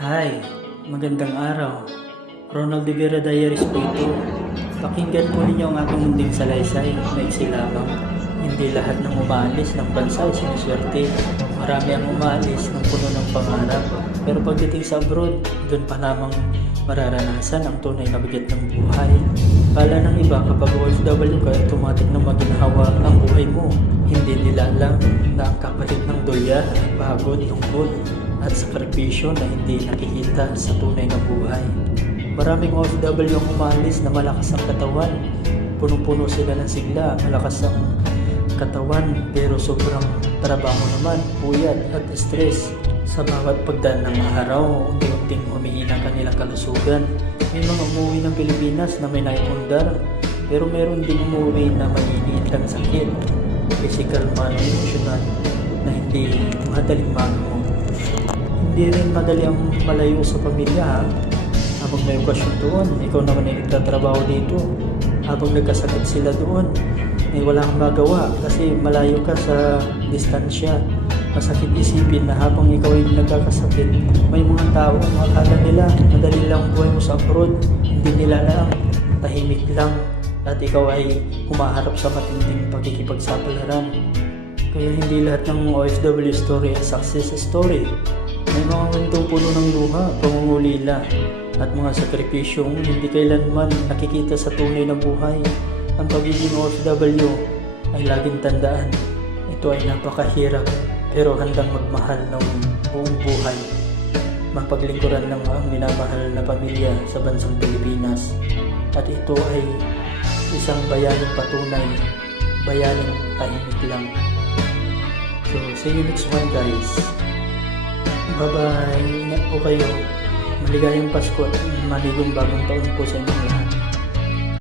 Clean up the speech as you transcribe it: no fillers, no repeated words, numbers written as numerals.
Hi, magandang araw. Ronald de Vera Diaries po ito. Pakinggan po ninyo ang aking munting salaysay, maiksi lamang. Hindi lahat ng umaalis ng bansa ay sinuswerte. Marami ang umaalis ng puno ng pangarap. Pero pagdating sa abroad, doon pa lamang mararanasan ang tunay na bigat ng buhay. Kala ng iba kapag OFW ka, automatic na maginhawa ang buhay mo. Hindi nila alam na ang kapalit ng dolyar ay pagod, lungkot, at sakripisyo na hindi nakikita sa tunay na buhay. Maraming OFW ang umalis na malakas ang katawan. Punong-puno sila ng sigla, malakas ang katawan, pero sobrang trabaho naman, puyat at stress. Sa bawat pagdaan ng araw, unti-unting humihina ang kanilang kalusugan. May mga umuwi ng Pilipinas na may naipundar, pero meron din umuwi na maliliit lang sakit, physical man, emotional, na hindi madaling manuho. Hindi rin madali ang malayo sa pamilya ha. Habang may okasyon doon, ikaw naman ay nagtatrabaho dito. Habang nagkasakit sila doon, ay wala kang magawa kasi malayo ka sa distansya. Masakit isipin na habang ikaw ay nagkakasakit, may mga tao ang akala nila madali lang ang buhay mo sa abroad. Hindi nila alam, tahimik lang at ikaw ay humaharap sa matinding pagkikipagsapalaran. Kaya hindi lahat ng OFW story ay success story. May mga kwentong puno ng luha, pangungulila, at mga sakripisyong hindi kailanman nakikita sa tunay na buhay. Ang pagiging OFW ay laging tandaan. Ito ay napakahirap pero handang magmahal ng buong buhay. Mapaglingkuran ng ang minamahal na pamilya sa bansang Pilipinas. At ito ay isang bayaning patunay, bayaning tahimik lang. So, see you next one guys. Bye-bye. Ingat po kayo. Maligayang Pasko at maligong bagong taon po sa inyong lahat.